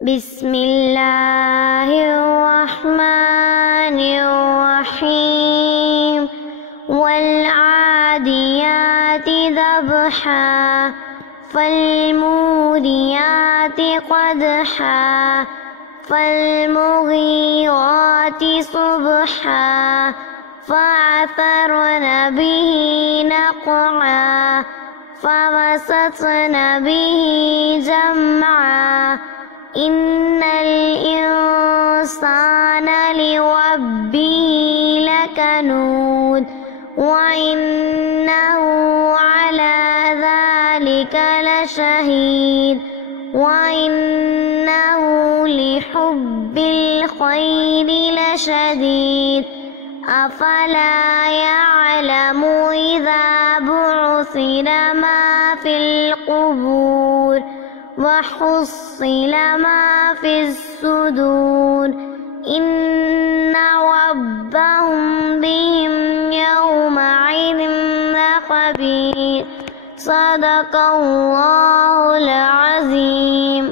बिस्मिल्लाहिर्रहमानिर्रहीम। वल्आदियाति ज़बहा फल्मुरियाति क़दहा फल्मुग़ीराति सुबहा फ़अथरन बिही नक़आ फ़वसतन बिही जमआ। इन्नल इंसान लिरब्बिही लकनूद व इन्नहु अला ज़ालिका लशहीद व इन्नहु लिहुब्बिल खैरि लशदीद। अफला यअलमु इज़ा बुअसिर मा फिल क़ुबूर वहुस्सिल मा फिस्सुदूर। इन्न रब्बहुम बिहिम यौमइज़िन लख़बीर। सदक़ल्लाहुल अज़ीम।